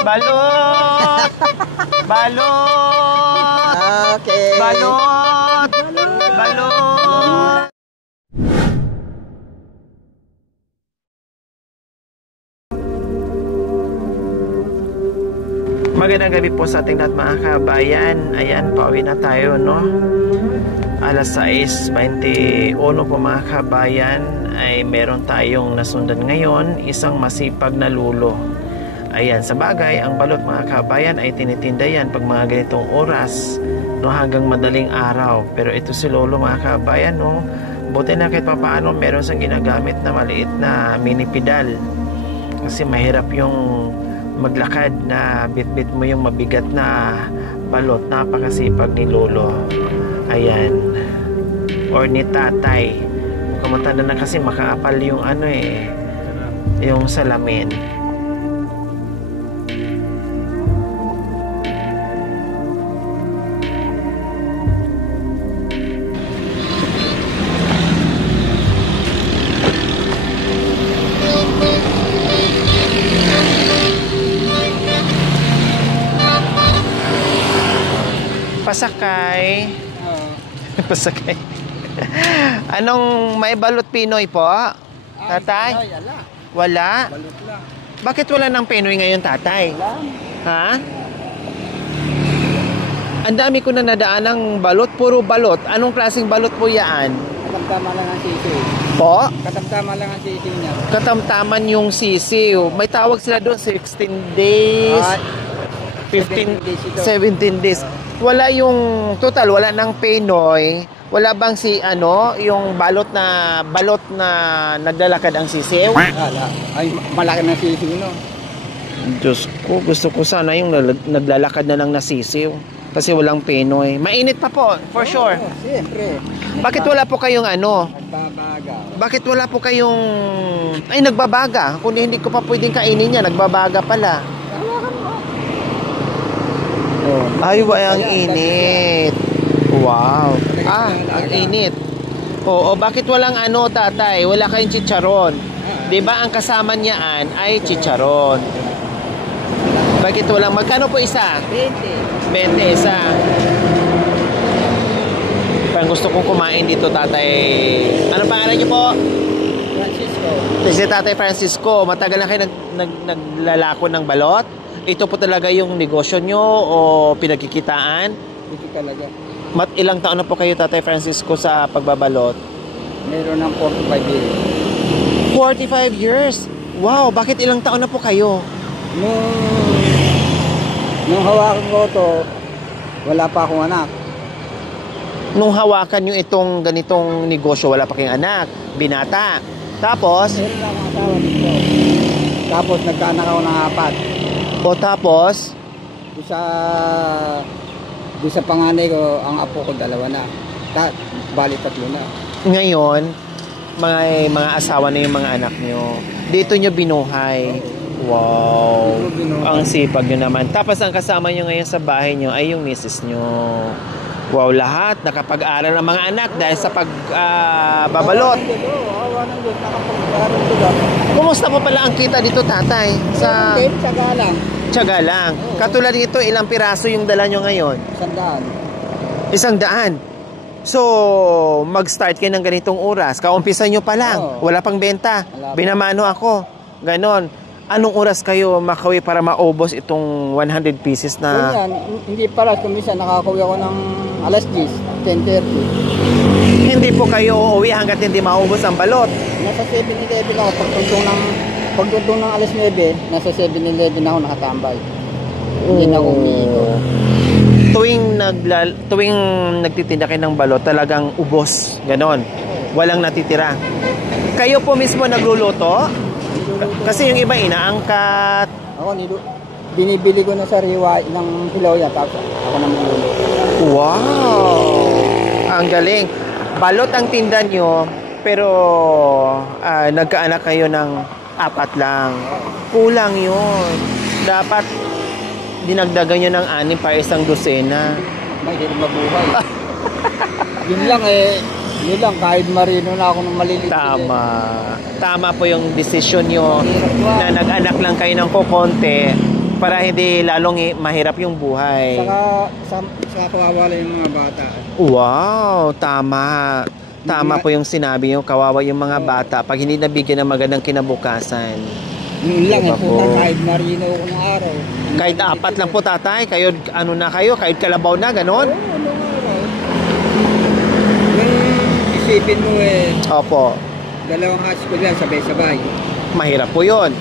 Balot! Balot! Okay. Balot! Balot! Magandang gabi po sa ating lahat mga kabayan. Ayan, pauwi na tayo, no? Alas 6:21 po mga kabayan ay meron tayong nasundan ngayon, isang masipag na lulo. Ayan, sa bagay, ang balot mga kabayan ay tinitinda yan pag mga ganitong oras, no, hanggang madaling araw. Pero ito si lolo mga kabayan, no, buti na kahit papaano meron siyang ginagamit na maliit na mini pedal. Kasi mahirap yung maglakad na bitbit mo yung mabigat na balot. Napakasipag ni lolo. Ayan, or ni tatay. Kumatanda na kasi makaapal yung ano yung salamin. Pasakay. Pasakay. Anong may balot Pinoy po? Tatay? Wala? Balot lang. Bakit wala ng Pinoy ngayon, tatay? Ha? Ang dami ko na nadaan ng balot. Puro balot. Anong klaseng balot po yan? Katamtaman lang ang sisiw. Po? Katamtaman lang ang sisiw niya. Katamtaman yung sisiw. May tawag sila doon, 16 days. 15, 17 days. Wala yung total, wala ng Pinoy. Wala bang yung balot na naglalakad ang sisiw? Wala. Ay, malaki na sisiw, no? Diyos ko, gusto ko sana yung naglalakad na lang na sisiw. Kasi walang Pinoy. Mainit pa po, for sure. Siyempre. Bakit wala po kayong Nagbabaga. Bakit wala po kayong... Ay, nagbabaga. Kung hindi ko pa pwedeng kainin niya, nagbabaga pala. Ay, ang init. Wow. Ang init. Oo, bakit walang tatay? Wala kayong chicharon. 'Di ba ang kasama niyaan ay chicharon? Bakit walang magkano po isa? 20. 20 isa. Parang gusto kong kumain dito, tatay. Ano pangalan niyo po? Francisco. Si Tatay Francisco, matagal na kayo naglalako ng balot? Ito po talaga yung negosyo nyo o pinagkikitaan? Ito talaga. Ilang taon na po kayo, Tatay Francisco, sa pagbabalot? Meron ng 45 years. 45 years? Wow, bakit ilang taon na po kayo? Nung hawakan ko to, wala pa akong anak. Nung hawakan nyo itong ganitong negosyo, wala pa kayong anak, binata. Tapos? Meron lang ang asawa dito. Tapos nagkaanak ako ng 4. O tapos? Doon sa panganay ko, ang apo ko 2 na. Bali 3 na. Ngayon, mga asawa na yung mga anak nyo. Dito nyo binuhay. Wow. Ang sipag nyo naman. Tapos ang kasama nyo ngayon sa bahay nyo ay yung misis nyo. Wow, lahat nakapag-aral ng mga anak dahil sa pagbabalot. Kumusta po pala ang kita dito, tatay? Tsaga lang. Tsaga lang. Katulad nito, ilang piraso yung dala nyo ngayon? 100. 100. So, mag-start kayo ng ganitong oras. Kaumpisa nyo pa lang. Wala pang benta. Binamano ako. Ganon. Anong oras kayo makawi para maubos itong 100 pieces na... Yan, hindi para. Kumisa, nakakawi ako ng alas 10, 10:30. Hindi po kayo uuwi hanggat hindi maubos ang balot. Nasa 7-Eleven ako. Pagtugtong ng alas 9, nasa 7-Eleven ako nakatambay. Hindi na umiikot. Tuwing nagtitinda kayo ng balot, talagang ubos. Ganon. Walang natitira. Kayo po mismo nagluluto? Kasi yung iba inaangkat. Ako binibili ko na sa riwa ng hilaw yan. Tapos ako na magluluto. Wow! Ang galing. Balot ang tinda nyo, pero nagkaanak kayo ng 4 lang. Kulang yun. Dapat dinagdagan nyo ng 6 para isang dosena. May hindi mabuhay. Yun lang, kahit marino na ako ng maliliit. Tama po yung desisyon nyo na nag-anak lang kayo ng kukonti Para hindi lalong mahirap yung buhay. Saka kawawa lang yung mga bata. Wow, tama. Tama po yung sinabi nyo, kawawa yung mga bata pag hindi nabigyan ng magandang kinabukasan. Yun lang, Diba po? kahit marino ko ng araw. Kahit 4 lang po tatay, kayo, ano na kayo, kahit kalabaw na, ganon? Oo, ano araw. Yung isipin mo Opo, dalawang high school yan, sabay-sabay. mahirap po yun.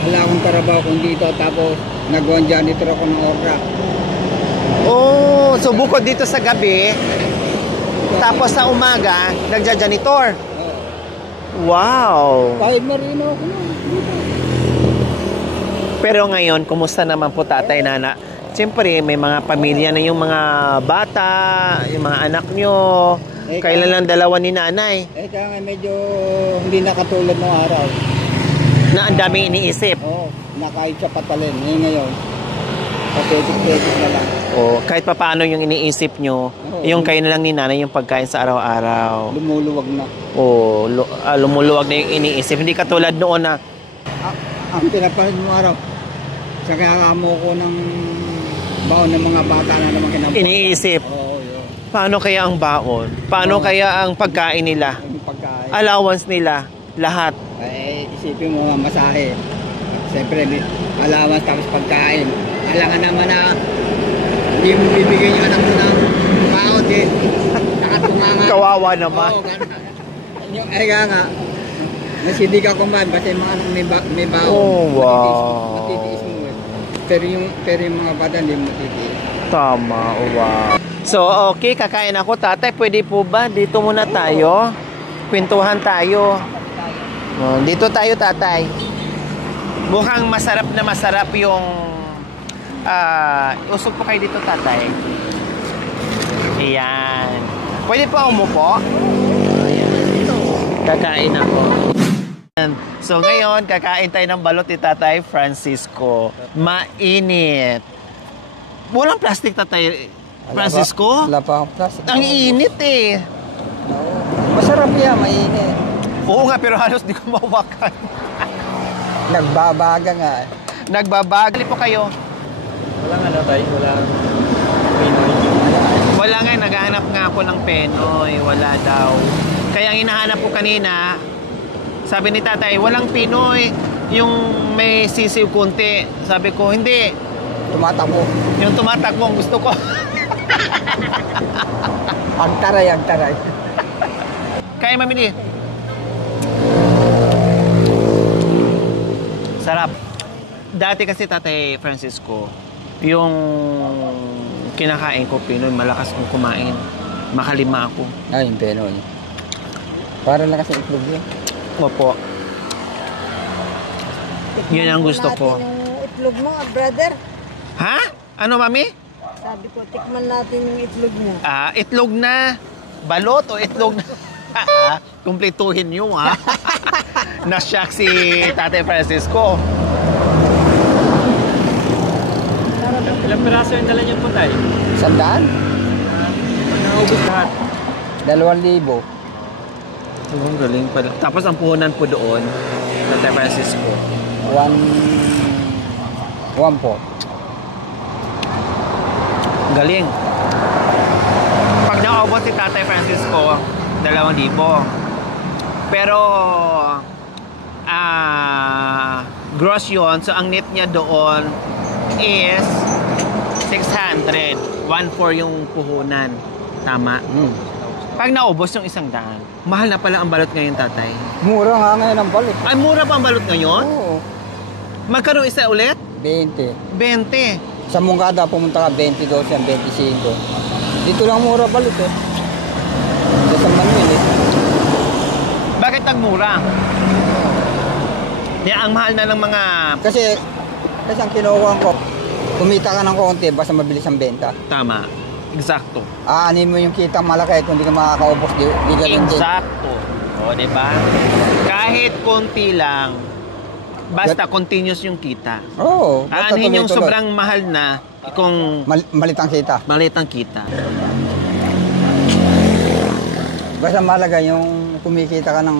Wala akong trabaho kung dito, tapos nag-one janitor ako ng orra. Oh, so bukod dito sa gabi, tapos sa umaga, nagja-janitor. Wow! Kahit marino ako na. Pero ngayon, kumusta naman po tatay, nana? Siyempre, may mga pamilya na yung mga bata, yung mga anak nyo. Kailan lang dalawa ni nanay? Kaya nga medyo hindi nakatulad ng araw. Na ang daming iniisip. Oo, nakahit siya patalin. Ngayon, papetik-petik na lang. O, kahit pa paano yung iniisip nyo, yung kayo na lang ni nanay yung pagkain sa araw-araw. Lumuluwag na. O, lumuluwag na yung iniisip. Hindi katulad noon na, Ang pinapalit mo araw, sa kaya mo ko ng baon ng mga bata na naman kinabukasan. iniisip. Oo, yun. Paano kaya ang baon? Paano kaya ang pagkain nila? Yung pagkain. Allowance nila? Lahat? Isipin mo mga masahe. Siyempre, allowance tapos pagkain. Alangan naman na hindi mo bibigyan yung anak mo ng baon din. Nakatunga. Kawawa naman. Oo, yung nga. Nasidig ako man, kasi mga anak may baon. Oh, wow. Matitiis mo. Pero yung mga bata hindi mo matitiis. Tama, wow. So, okay, kakain ako. Tatay, pwede po ba? Dito muna tayo. Kwentuhan tayo. Dito tayo, tatay. Mukhang masarap na masarap yung... usog po kayo dito, tatay. Ayan. Pwede po umupo? Ayan. Kakain ako. So ngayon, kakain tayo ng balot ni Tatay Francisco. Mainit. Walang plastic, Tatay Francisco? Wala pa akong plastic. Ang init eh. Masarap yan, mainit. Oo nga, pero halos di ko mawakan. Nagbabaga nga. Nagbabagali po kayo. Wala nga na tayo, wala. Wala nga, naghahanap nga ako ng Penoy. Wala daw. Kaya ang hinahanap ko kanina, sabi ni tatay, walang Pinoy. Yung may sisiw kunti. Sabi ko, hindi. Tumatakbo. Yung tumatakbo ang gusto ko. Agtaray. Kaya mamili. Sarap. Dati kasi Tatay Francisco, yung kinakain ko Pinoy, malakas kong kumain. Makalima ako. Yung Penoy. Para lang kasi itlog yun. Opo. Yun ang gusto ko. Yung itlog mo, brother. Ha? Ano, mami? Sabi ko, tikman natin yung itlog niya. Itlog na. Balot o itlog na? Kumpletuhin nyo, ha? Na-shock si Tatay Francisco. Ilang piraso yung dala niyo po tayo? 100? Naubos lahat. 2,000. Ang galing pala. Tapos ang puhunan po doon, Tatay Francisco. 1 po. Galing. Pag nakaubos si Tatay Francisco, 2,000. Pero, gross yun. So, ang net niya doon is 600. 1,400 yung puhunan. Tama. Pag naubos yung 100, mahal na pala ang balot ngayon, tatay. Mura nga ngayon ang balot. Ay, mura pa ang balot ngayon? Oo. Magkano isa ulit? 20. 20. Sa Mungkada pumunta ka 22 yan, 25. Dito lang mura balot eh. Dito sa Manuel eh. Bakit nagmura? Di ang mahal na ng mga... Kasi ang kinukuha ko, kumita ka ng konti, basta mabilis ang benta. Tama. Eksakto. Aanin mo yung kita malaki kung di ka makakaubos, di ganun din. Eksakto. O, diba? Kahit konti lang, basta continuous yung kita. Oo. basta Aanhin yung tuloy-tuloy. sobrang mahal na kung Malitang kita. maliit ang kita. Basta malaga yung kumikita ka ng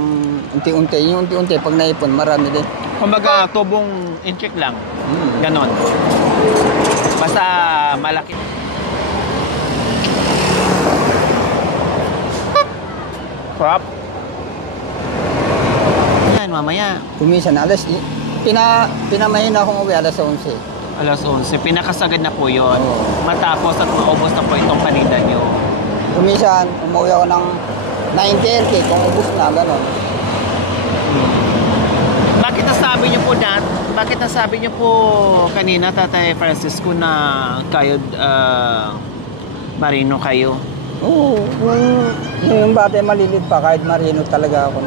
unti-unti. Yung unti-unti, pag naipon, marami din. Kumbaga, tubong incheck lang. Ganon. Basta malaki. Crop. Yan, mamaya. Kuminsan, pinamahina akong uwi alas 11. Alas 11. Pinakasagad na po yun. Oo. Matapos at maubos na po itong kanina nyo. Kuminsan, umuwi ako ng 9:30 kung ubus na, gano'n. Bakit nasabi niyo po kanina, Tatay Francisco, na kayo marino kayo? Oo, yung bata malilit pa, kahit marino talaga ako.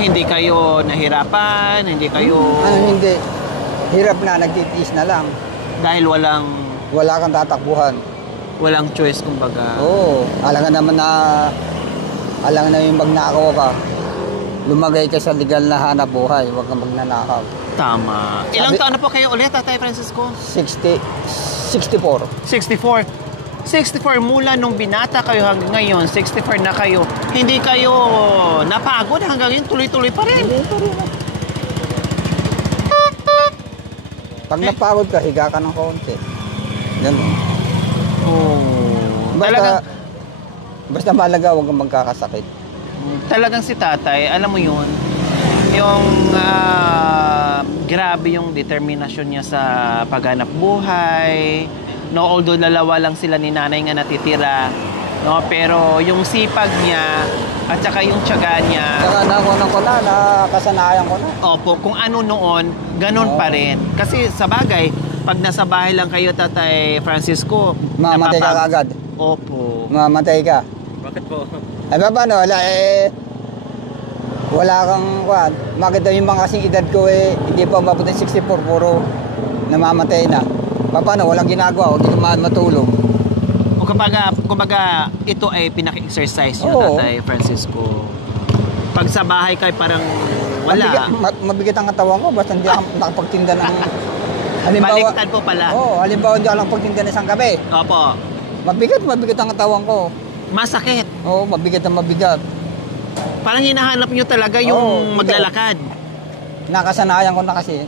Hindi kayo nahirapan, hindi kayo... Hindi. Hirap na, nagtitiis na lang. Dahil Wala kang tatakbuhan. walang choice, kumbaga. Oo, alangan na yung magnakaw ka. Lumagay ka sa legal na hanap buhay, huwag kang magnanakaw. Tama. Ilang taon na po kayo ulit, Tatay Francisco? 64. 64. 64 mula nung binata kayo hanggang ngayon, 64 na kayo. Hindi kayo napagod hanggang ngayon, tuloy-tuloy pa rin. Pag napagod ka, higa ka ng konti. Ganun. Oh. Basta malaga, huwag kang magkakasakit. Talagang si Tatay, alam mo yun, yung grabe yung determinasyon niya sa paghanap buhay. No, although dalawa lang sila ni nanay nga natitira, no, pero yung sipag niya at saka yung tiyaga niya. Saka nakasanayan ko na. Opo, kung ano noon, ganun pa rin. Kasi sa bagay, pag nasa bahay lang kayo, Tatay Francisco, Mamatay ka agad. Opo. Mamatay ka. Bakit po? Ay paano, wala kang makita yung mga kasing edad ko hindi pa mabuti 64, puro namamatay na. Paano, walang ginagawa, hindi naman matulog. O kumbaga, ito ay pinaka-exercise nyo, Oo. Tatay Francisco. Pag sa bahay kayo parang wala. Mabigat ang katawan ko, basta hindi ako nakapagtinda ng... Baliktad po pala. Halimbawa hindi ako nakapagtinda ng isang gabi. Opo. Mabigat ang katawan ko. Masakit. Oo, mabigat. Parang hinahanap nyo talaga yung maglalakad. Nakasanayan ko na kasi.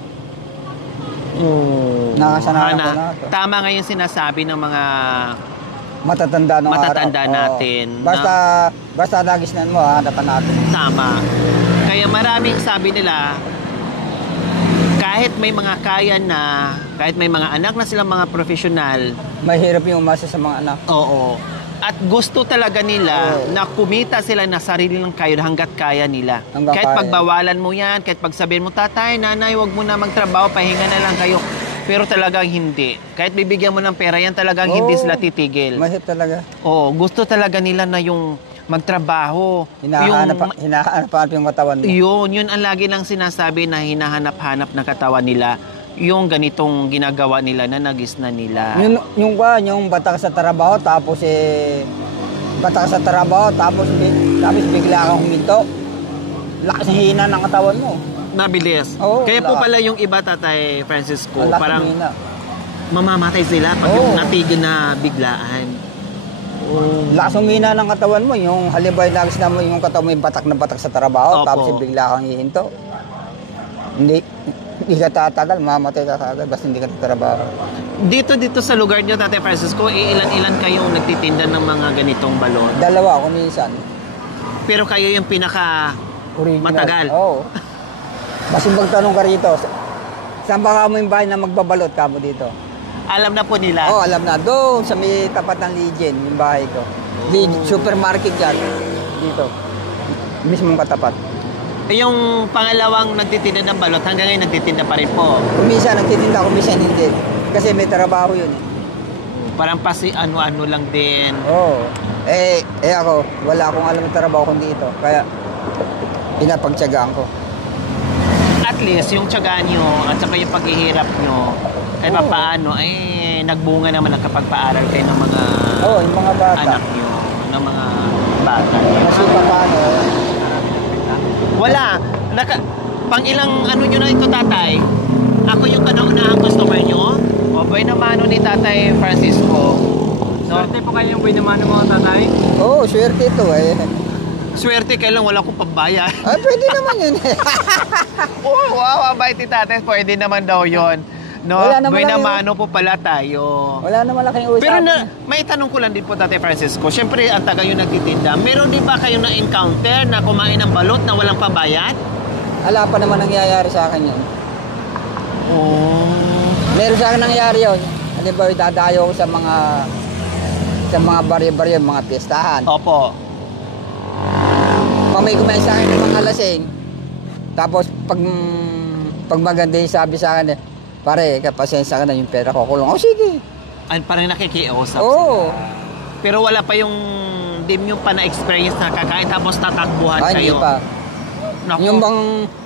Nakasanayan ko na ito. Tama nga yung sinasabi ng mga Matatanda natin. Basta nagisnan mo, hanapan natin. Tama. Kaya maraming sabi nila, kahit may mga kaya na, kahit may mga anak na silang mga profesional, mahirap yung umasa sa mga anak. oo. At gusto talaga nila na kumita sila na sarili ng kayo hanggat kaya nila. Kahit pagbawalan mo yan, kahit pagsabihin mo, tatay, nanay, wag mo na magtrabaho, pahinga na lang kayo. Pero talagang hindi. Kahit bibigyan mo ng pera, yan talagang hindi sila titigil. Mahirap talaga. Oo, gusto talaga nila na yung magtrabaho. Hinahanap yung katawan mo. Yun ang lagi lang sinasabi na hinahanap-hanap na katawan nila. Yung ganitong ginagawa nila na nagisna nila. Yung batak sa trabaho, tapos bigla kang huminto. Lakas ng hina ng katawan mo. Mabilis. Oo, Kaya po pala yung iba, Tatay Francisco, parang hina. mamamatay sila pag yung natigil na biglaan. Lakas ng hina ng katawan mo. Yung halimbawa nagisna mo yung katawan mo yung batak na batak sa trabaho, Opo. tapos bigla kang hihinto. Hindi ka tatagal, mamatay ka kagad basta hindi ka trabaho. Dito sa lugar nyo, Tatay Francisco, ilan-ilan kayong nagtitinda ng mga ganitong balon? Dalawa ako minsan. Pero kayo yung pinaka Original. matagal? Oo. Basta magtanong ka rito, saan ba ka mo yung bahay na magbabalot ka mo dito? Alam na po nila? Oo, alam na. Doon sa may tapat ng Legion, yung bahay ko. Supermarket yan. Dito. Mismong katapat. Yung pangalawang nagtitinda ng balot, hanggang ngayon nagtitinda pa rin po? Kumisa nagtitinda, kumisa hindi. Kasi may trabaho yun. Parang pasi ano-ano lang din. Oo. Ako, wala akong alam ng trabaho kundi ito. Kaya, pinapagtyagaan ko. At least, yung tiyagaan nyo at saka yung paghihirap nyo, ay papaano, ay nagbunga naman ang kapagpaaral kayo ng mga yung mga bata. anak nyo, ng mga bata. Kasi paano, Wala. Pang ilang ano nyo na ito, tatay? Ako yung kanaunahang customer nyo? O, boy naman ni Tatay Francisco. Swerte po kayo yung buhay naman ng mga tatay? swerte ito Swerte kaya lang wala akong pambayad. Ay, pwede naman yun. Oh, wow, abay ti tatay. Pwede naman daw yon. No, Wala naman buena lang yun. mano po pala tayo. Wala naman lang kayong Pero usapan. may tanong ko lang din po, Tatay Francisco. Siyempre, ang taga yung nagtitinda. Meron din ba kayong na-encounter na kumain ng balot na walang pambayad? Ala pa naman nangyayari sa akin yun. Oh. Meron sa akin nangyayari yun. Halimbawa, dadayo ko sa mga baryo-baryo, mga piestahan. Opo. Pag may kumain sa akin ng mga lasing, tapos pag maganda yung sabi sa akin, pare, kapasensya ka na yung pera ko. Kulong, sige. Ay, parang nakikiusap. Oo. Pero wala pa yung dim yung pa na-experience na kakain tapos tatakbuhan Ay, hindi kayo. pa. Naku.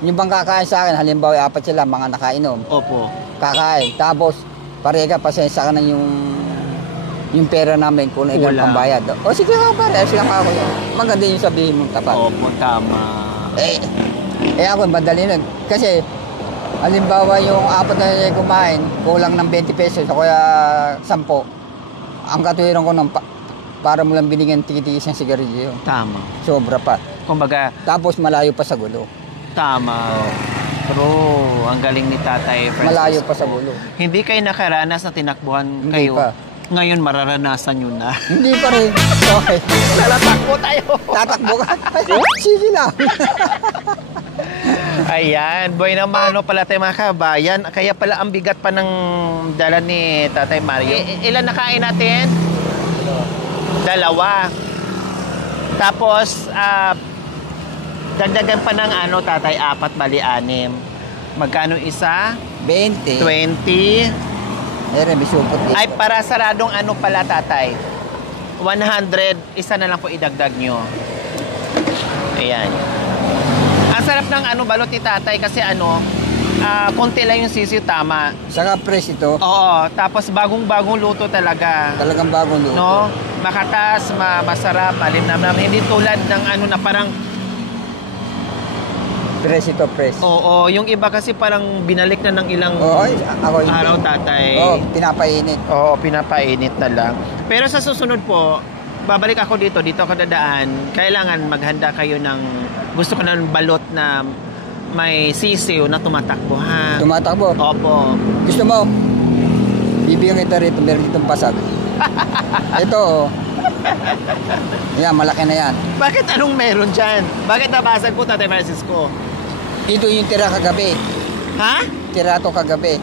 Yung bang kakain sa akin, halimbawa, 4 sila, mga nakainom. Opo. Kakain. Tapos, pare ka, pasensya ka na yung pera namin kung ikaw Wala. pambayad. O sige ka, pare. Sige ka ako. Maganda yung sabihin mong tapat. Opo, tama. Ako, madali nun. Kasi, halimbawa yung 4 na kumain, kulang ng 20 pesos o kaya 10. Ang katuwiran ko ng para mo lang binigyan tikitikis ng sigarilyo. Tama. Sobra pa. Kumbaga, Tapos malayo pa sa gulo. tama. Pero, ang galing ni Tatay Francisco. Malayo pa sa gulo. Hindi kayo nakaranas na tinakbuhan Hindi kayo. pa. Ngayon, mararanasan nyo na. Hindi pa rin. Okay. Lalatakbo tayo. Tatakbo ka. Sige lang. Ayan, boy naman ano pala tayo mga kabayan. Kaya pala ang bigat pa ng dala ni Tatay Mario. Ilan nakain natin? 2. Tapos, dagdagan pa ng Tatay, 4 bali 6. Magkano isa? 20. 20. Meron, may supot dito. Ay, para saradong pala, Tatay? 100. Isa na lang po idagdag nyo. Ayan. Ang sarap ng balot ni Tatay kasi konti lang yung sisiw, tama. Saka fresh ito. Oo, tapos bagong-bagong luto talaga. Talagang bagong luto. No? Makatas, masarap, malinamnam. Hindi tulad ng na parang, Fresh ito, fresh. oo, yung iba kasi parang binalik na ng ilang Oo, ako hindi. araw, Tatay. Oo, pinapainit. Oo, pinapainit na lang. Pero sa susunod po, babalik ako dito ako dadaan. Kailangan maghanda kayo ng, gusto ko ng balot na may sisiw na tumatakbo, ha? Tumatakbo. Opo. Gusto mo? Bibigyan kita rito, meron ditong pasag. Ito, oh. Yan, malaki na yan. Bakit anong meron dyan? Bakit nabasag po, Tatay Francisco? Ito yung tira kagabi. Ha? Tira to kagabi.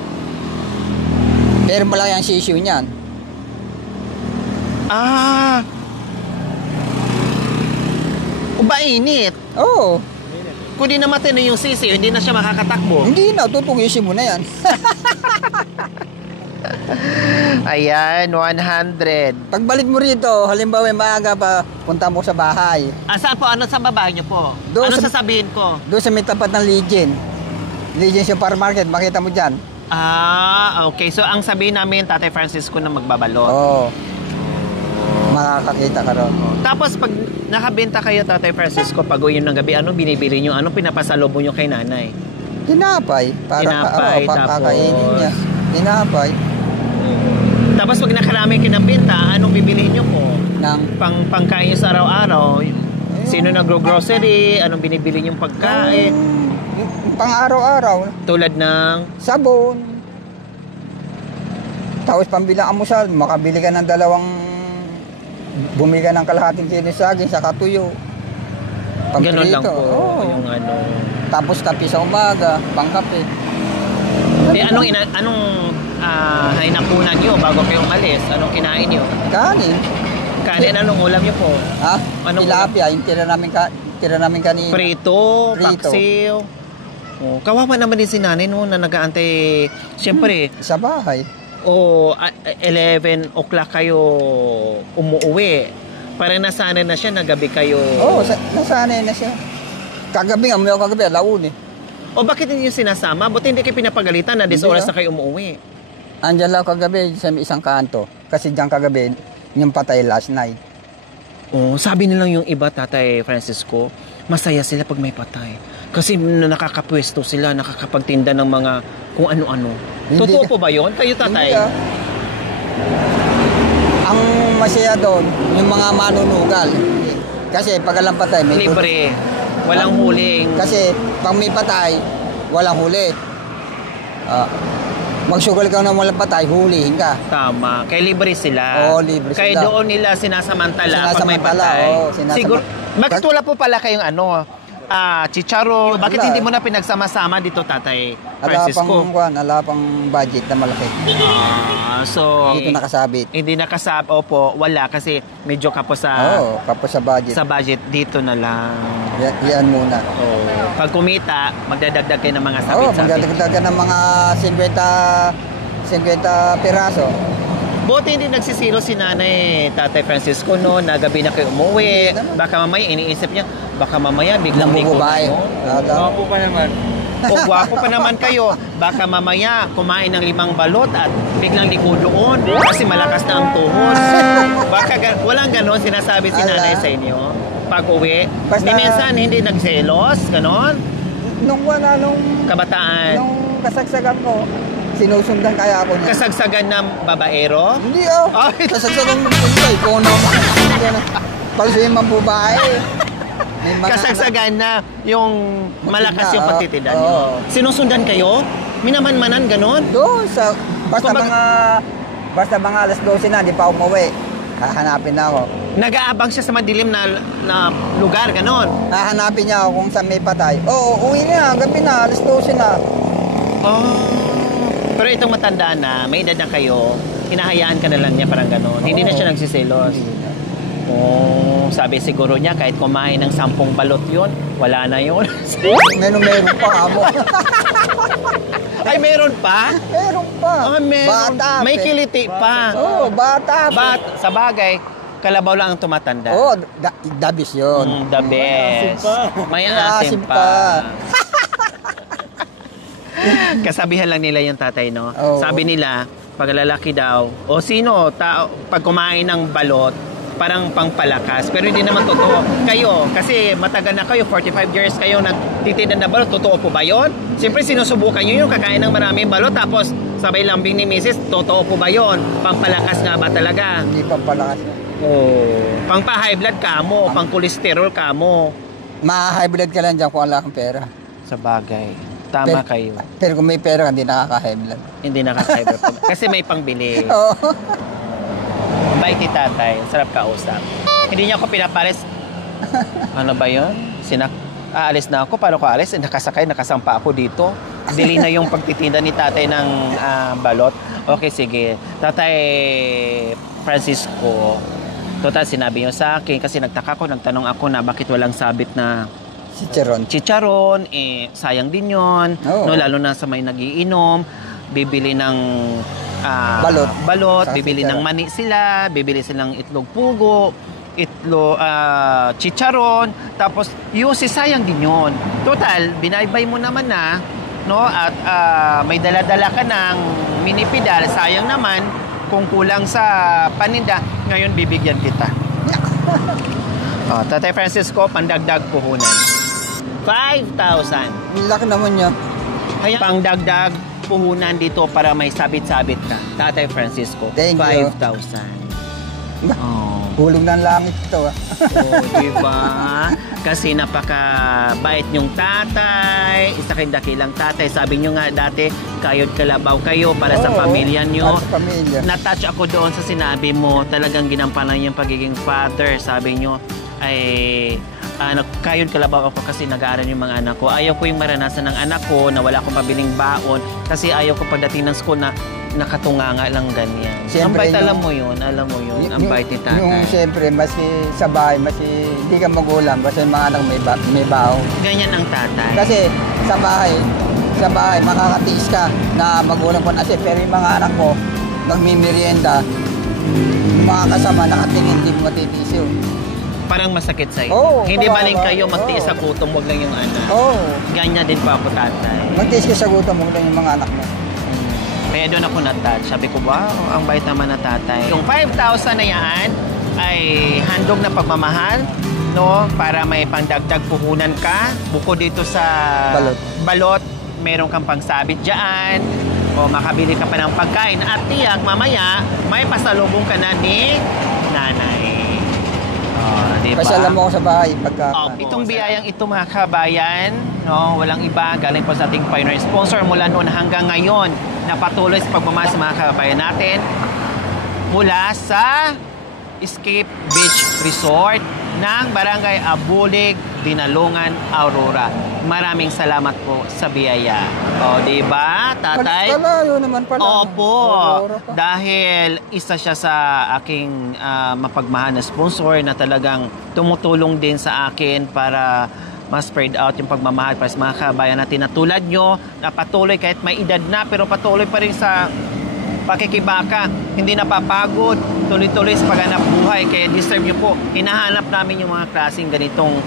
Pero malaki ang sisiw niyan. Ah. Ba init? Oo. Kung di namatay na yung sisiw, hindi na siya makakatakbo. Hindi na, tutugisin mo na yan. Ayan, 100. Pagbalik mo rito, halimbawa maaga pa, punta mo sa bahay. Saan po? Ano sa baba niyo po? Doon Ano sa- sasabihin ko? Doon sa may tapat ng Legend Supermarket, makita mo dyan. Okay. So, ang sabihin namin, Tatay Francisco na magbabalot. Oo. Makakakita ka ron. Tapos, pag nakabenta kayo, Tatay Francisco, pag uwi ng gabi, anong binibili nyo? Anong pinapasalobo nyo kay nanay? Tinapay. Para Tinapay, kakainin tapos- niya. Tinapay. Tapos, pag nakarami kayo ng benta, anong bibili nyo po? Ng Pangkain nyo sa araw-araw? Sino nagro-grocery? Anong binibili nyong pagkain? pang-araw-araw. Tulad ng... Sabon. Tapos pambilang amusal, makabili ka ng bumili ka ng kalahating kilo saging sa katuyo. Ganun lang Pamprito. po Oo. yung Tapos kape sa umaga, pangkape. anong hainapunan nyo bago kayo umalis? Anong kinain nyo? Kanin. Kanin, anong ulam nyo po? Ha? Anong Tilapia, yung tira namin kanina. Prito, Prito. paksiw. Oh, kawawa naman din si nanay no, na nag-aantay. Siyempre, Sa bahay. 11 o'clock kayo umuwi. Parang nasanay na siya na gabi kayo. Oo, nasanay na siya. Kagabi, amoy ako kagabi, alaun eh. O bakit hindi yung sinasama? Buti hindi kayo pinapagalitan na 10 Hindi, oras na kayo umuwi. Andyan lang ako kagabi sa isang kanto. Kasi diyan kagabi, yung patay last night. Oh, sabi nilang yung iba, Tatay Francisco, masaya sila pag may patay. Kasi nakakapwesto sila, nakakapagtinda ng mga kung ano-ano. Hindi Totoo ka- po ba yun? Kayo, Tatay? Hindi ah. Ang masaya doon, yung mga manunugal. Kasi pag alam patay, may Libre. Walang huling. Kasi pag may patay, walang huli. Magsugal ka na walang patay, hulihin ka. Tama. Kaya libre sila. Oo, libre sila. Kaya doon nila sinasamantala pag may Sinasamantala, patay. oo, Siguro, bakit wala po pala kayong chicharon? Bakit Wala. hindi mo na pinagsama-sama dito, Tatay Ala Francisco? pang budget na malaki. So, Dito nakasabit. hindi nakasab. Opo, wala kasi medyo kapos Oo, kapos sa budget. sa budget. Dito na lang. Yan muna. Oh. Pag kumita, magdadagdag kayo ng mga Oo, sabit-sabit. magdadagdag ka ng mga 50 piraso. Buti hindi nagsisiro si Nanay Tatay Francisco no, na gabi na kayo umuwi. Baka mamaya iniisip niya, baka mamaya biglang liko na Nambububae. mo. Po pa naman. O gwapo pa naman kayo, baka mamaya kumain ng 5 balot at biglang liko doon kasi malakas na ang tuhos. Baka walang ganon sinasabi si Ala. Nanay sa inyo pag uwi. Basta- Ni minsan hindi nagselos, ganon, Nung kabataan. kasagsagan ko, sinusundan kaya ako niya. Kasagsagan ng babaero. Hindi Ay. Kasagsagan mo ko no. Palsuin man babae. May mga Kasagsagan na yung malakas Magtinda, yung pagtitinda niyo. oo. Sinusundan kayo? Minaman-manan, ganon? Doon sa Kumbaga- basta mga alas 12 na, di pa umuwi. Hahanapin na ako. Nag-aabang siya sa madilim na lugar, ganon? Hahanapin niya ako kung saan may patay. Oo, uwi na, gabi na, alas 12 na. Oh. Pero itong matanda na, may edad na kayo, hinahayaan ka na lang niya parang ganon. Hindi na siya nagsiselos. Oh, sabi siguro niya kahit kumain ng 10 balot yun, wala na yun. Meron pa amo. Ay, meron pa? Meron pa. Meron. Bata. May kiliti pa. Oo, bata. Sa bagay, kalabaw lang ang tumatanda. Oo, dabis yun. The best. May asim asim pa. pa. Kasabihan lang nila yung tatay, no? Oo. Sabi nila, pag lalaki daw, o sino, pag kumain ng balot, parang pangpalakas. Pero hindi naman totoo. Kayo, kasi matagal na kayo, 45 years kayo nagtitinda na balot, totoo po ba yun? Siyempre sinusubukan nyo yung kakain ng maraming balot, tapos sabay lambing ni Mrs., totoo po ba yun? Pangpalakas nga ba talaga? Hindi pa palakas. Pang-high blood ka mo, pang-cholesterol ka mo. Ma-high blood ka lang dyan kung wala kang pera. Sa bagay. Tama kayo. Pero kung may pera, hindi nakaka-high blood. Hindi nakaka-high blood. Kasi may pangbili. Oo. Bait ni tatay. Sarap kausap. Hindi niya ako pinapalis. Ano ba yun? Aalis na ako. Paano ko aalis? Nakasakay, nakasampa ako dito. Dili na yung pagtitinda ni tatay ng balot. Okay, sige. Tatay Francisco, total sinabi niyo sa akin kasi nagtaka ko, nagtanong ako na bakit walang sabit na chicharon, sayang din yun. Oo. No, lalo na sa may nagiinom, bibili ng balot, Sa bibili chicharon. ng mani sila, bibili silang itlog pugo, chicharon, tapos sayang din yun. Total, binaybay mo naman na, no, at may dala-dala ka ng minipidal, sayang naman kung kulang sa paninda, ngayon bibigyan kita. Tatay Francisco, pandagdag puhunan. 5,000. Laki naman niya. Kaya pangdagdag puhunan dito para may sabit-sabit ka. Tatay Francisco, Thank you. 5,000. Hulog ng langit ito. Diba? Kasi napaka-bait niyong tatay, isa kayong dakilang tatay. Sabi niyo nga dati, kayod kalabaw kayo para sa pamilya niyo. Para sa pamilya. Na-touch ako doon sa sinabi mo, talagang ginampanan yung pagiging father. Sabi niyo, ay kayod kalabaw ako kasi nag-aaral yung mga anak ko. Ayaw ko yung maranasan ng anak ko na wala akong pabiling baon kasi ayaw ko pagdating ng school na nakatunganga lang ganyan. Siyempre, ang bait, alam mo yun, ang bait ni tatay. Yung siyempre, sa bahay, hindi ka magulang kasi yung mga anak may baon. Ganyan ang tatay. Kasi sa bahay, makakatiis ka na magulang ko na pero yung mga anak ko, nagmimerienda, yung mga kasama, nakatingin, hindi mo matitiis yun. Parang masakit sa'yo. Hindi kawawa. maling kayo magtiis sa gutom, wag lang yung anak. Ganyan din pa ako, tatay. Magtiis ka sa gutom, huwag lang yung mga anak mo. Kaya doon ako na-touch. Sabi ko, wow, ang bait naman na tatay. Yung 5,000 na yan ay handog na pagmamahal, no? Para may pangdagdag puhunan ka. Bukod dito sa balot, meron kang pangsabit dyan. O makabili ka pa ng pagkain. At tiyak, mamaya, may pasalubong ka na ni nanay. diba? Pasyal mo ako sa bahay pagka... Itong biyayang ito mga kabayan, no, walang iba, galing po sa ating pioneer sponsor mula noon hanggang ngayon na patuloy sa pagmamahal sa mga kabayan natin mula sa Escape Beach Resort ng Barangay Abulig, Dinalungan, Aurora. Maraming salamat po sa biyaya. O, diba, tatay? Kalayo naman pala. Opo, dahil isa siya sa aking mapagmahal na sponsor na talagang tumutulong din sa akin para ma-spread out yung pagmamahal para sa mga kabayan natin na tulad nyo, na patuloy kahit may edad na pero patuloy pa rin sa pakikibaka, hindi napapagod, tuloy-tuloy sa paghanap buhay. Kaya deserve nyo po, hinahanap namin yung mga klaseng ganitong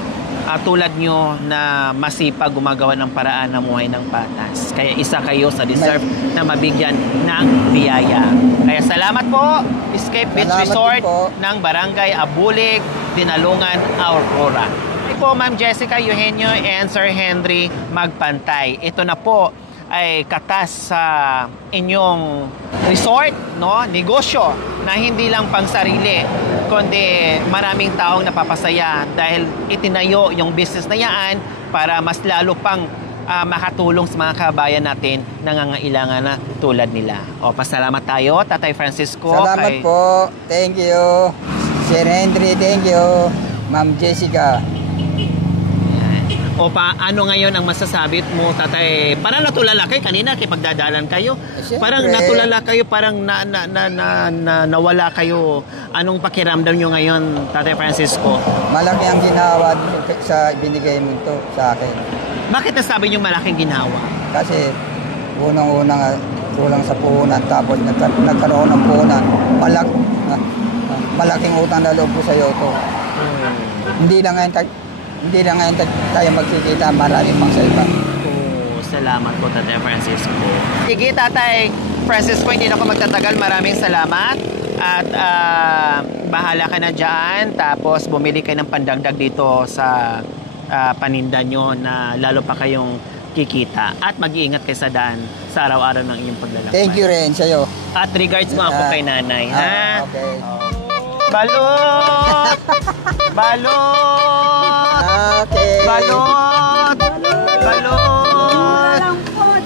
tulad nyo na masipag gumagawa ng paraan na muhay ng patas. Kaya isa kayo sa deserve na mabigyan ng biyaya. Kaya salamat po, Escape Beach Resort ng Barangay Abulig, Dinalungan, Aurora. Ay po, Ma'am Jessica Eugenio and Sir Henry Magpantay. Ito na po ay katas sa inyong resort, no, negosyo na hindi lang pang sarili kundi maraming taong napapasaya dahil itinayo yung business na yan para mas lalo pang makatulong sa mga kabayan natin na nangangailangan na tulad nila. O, pasalamat tayo, Tatay Francisco. Salamat po. Thank you. Sir Henry, thank you. Ma'am Jessica. O ano ngayon ang masasabi mo, Tatay? Parang natulala kayo kanina kay pagdadalan kayo. Parang natulala kayo, parang nawala kayo. Anong pakiramdam nyo ngayon, Tatay Francisco? Malaki ang ginawa sa binigay mo ito sa akin. Bakit nasabi nyo malaking ginawa? Kasi unang-unang kulang sa puhunan, tapos nagkaroon ng puhunan. Malaking utang na loob ko sa iyo ito. Hindi lang ngayon tayo magkikita, marami pang sa iba. Salamat po, Tatay Francisco. Sige, Tatay Francisco, hindi na ako magtatagal. Maraming salamat. At bahala ka na dyan. Tapos bumili kayo ng pandagdag dito sa paninda nyo na lalo pa kayong kikita. At mag-iingat kayo sa daan sa araw-araw ng inyong paglalakbay. Thank you rin sa'yo. At regards mo ako kay nanay, ha? Okay. Balot! Balot! Okay. Balot! Balot!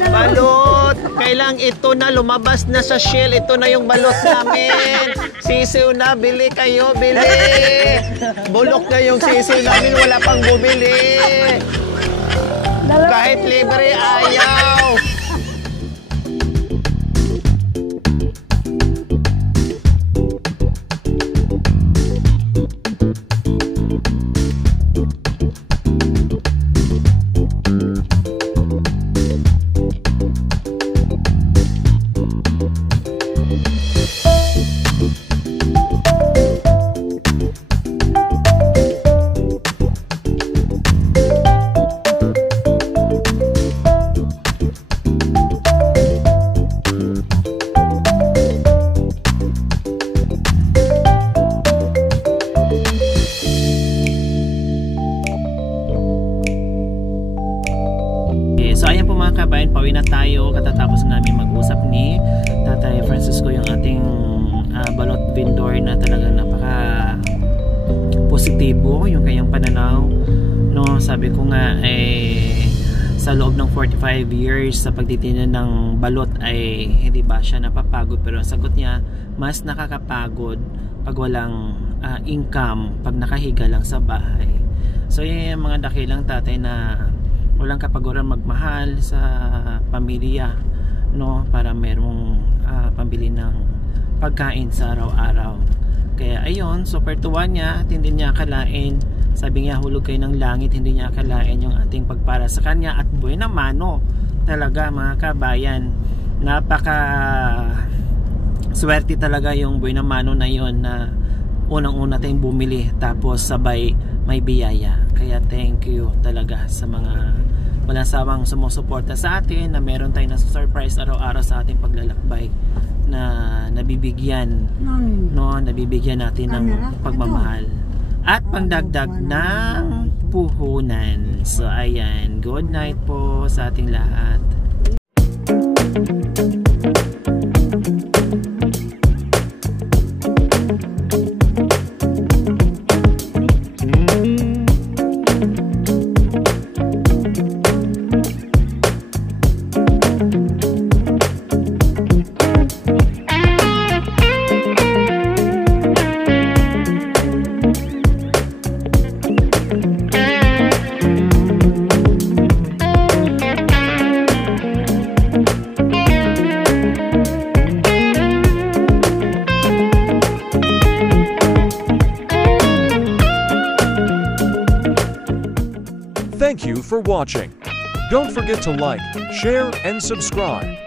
Balot! Kailang ito na, lumabas na sa shell. Ito na yung balot namin. Sisiw na, bili kayo, bili. Bulok na yung sisiw namin, wala pang bumili. Kahit libre, ayaw. So ayan po mga kabayan, pauwi na tayo katatapos namin mag-usap ni Tatay Francisco, yung ating balot vendor na talagang napaka positibo yung kanyang pananaw, no? Sabi ko nga sa loob ng 45 years sa pagtitinda ng balot ay hindi ba siya napapagod, pero ang sagot niya mas nakakapagod pag walang income, pag nakahiga lang sa bahay. So yun yung mga dakilang tatay na walang kapaguran magmahal sa pamilya, no, para merong pambili ng pagkain sa araw-araw. Kaya ayun, super tuwa niya at hindi niya akalain, sabi niya hulog kayo ng langit, hindi niya akalain yung ating pagpara sa kanya. At buena mano talaga mga kabayan, napaka swerte talaga yung buena mano na yon, na unang-una tayong bumili tapos sabay may biyaya. Kaya thank you talaga sa mga walang sawang sumusuporta sa atin, na meron tayong nasa-surprise araw-araw sa ating paglalakbay, na nabibigyan, no, nabibigyan natin ng pagmamahal at pangdagdag ng puhunan. So ayan, good night po sa ating lahat. Thank you for watching. Don't forget to like, share, and subscribe.